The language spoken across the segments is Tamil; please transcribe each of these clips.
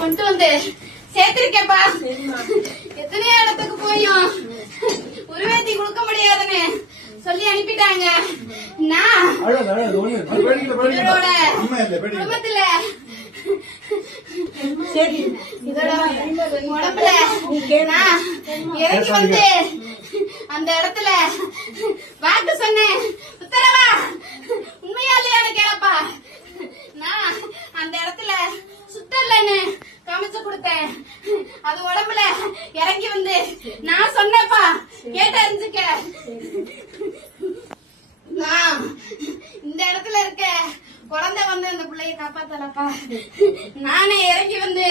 கொண்டு வந்து சேர்த்திருக்கேப்பா. எத்தனையோ இடத்துக்கு போயும் உருவேத்தி கொடுக்க முடியாதுன்னு சொல்லி அனுப்பிட்டாங்க. நான் இவரோட குடும்பத்துல இதோட உடம்புல நான் இறங்கி வந்து அந்த இடத்துல வாக்கு சொன்னேன். உத்தரவா உண்மையா இல்லையான்னு கேளப்பா. நான் அந்த இடத்துல சுத்தலன்னு காமிச்சு கொடுத்தேன். அது உடம்புல இறங்கி வந்து நான் சொன்னேப்பா, கேட்டு அறிஞ்சுக்க. நான் இந்த இடத்துல இருக்க குழந்தை வந்து அந்த பிள்ளைய காப்பாத்தலப்பா. நானே இறங்கி வந்து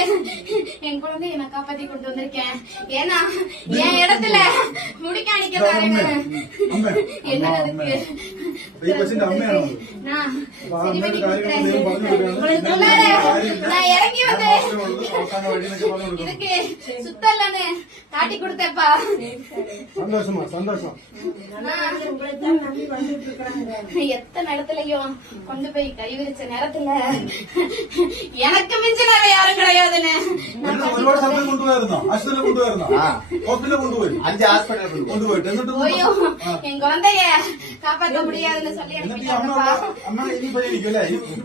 என் குழந்தைய நான் காப்பாத்தி கொண்டு வந்திருக்கேன். ஏன்னா என் இடத்துல முடிக்க அணிக்கதாங்க என்ன அதுக்கு நான் இறங்கி வந்து இதுக்கு சுத்தலன்னு காட்டி கொடுத்தேப்பா. சந்தோஷம். எத்தனை இடத்துலயும் கொண்டு போய் கை விரிச்ச நேரத்துல எனக்கு மிஞ்சினால யாரும் கிடையாதுன்னு போயும் என் குழந்தைய காப்பாற்ற முடியாதுன்னு சொல்லி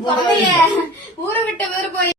குழந்தைய ஊரை விட்டு ஊரு போய்